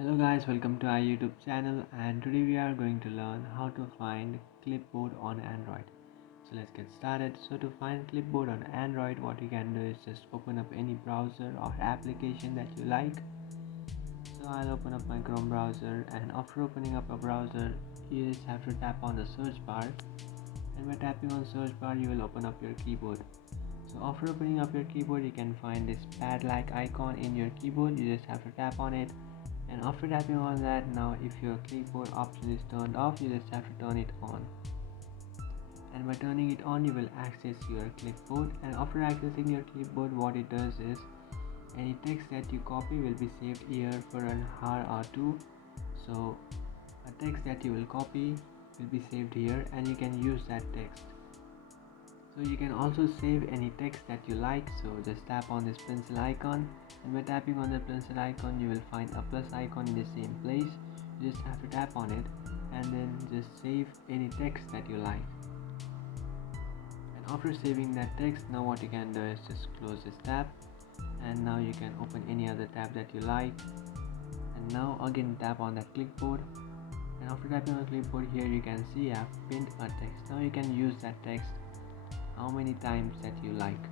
Hello guys, welcome to our YouTube channel, and today we are going to learn how to find Clipboard on Android. So let's get started. So to find Clipboard on Android, what you can do is just open up any browser or application that you like. So I'll open up my Chrome browser, and after opening up a browser, you just have to tap on the search bar, and by tapping on search bar you will open up your keyboard. So after opening up your keyboard, you can find this pad-like icon in your keyboard. You just have to tap on it, and after tapping on that, now if your clipboard option is turned off, you just have to turn it on. And by turning it on, you will access your clipboard, and after accessing your clipboard, what it does is any text that you copy will be saved here for an hour or two. So a text that you will copy will be saved here, and you can use that text. So you can also save any text that you like. So just tap on this pencil icon, and by tapping on the pencil icon you will find a plus icon in the same place. You just have to tap on it and then just save any text that you like. And after saving that text, now what you can do is just close this tab, and now you can open any other tab that you like. And now again tap on that clipboard, and after tapping on the clipboard, here you can see I have pinned a text. Now you can use that text how many times that you like,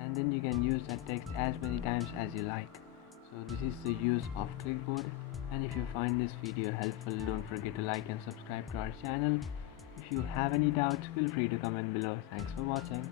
and then you can use that text as many times as you like. So this is the use of clipboard, and if you find this video helpful, don't forget to like and subscribe to our channel. If you have any doubts, feel free to comment below. Thanks for watching.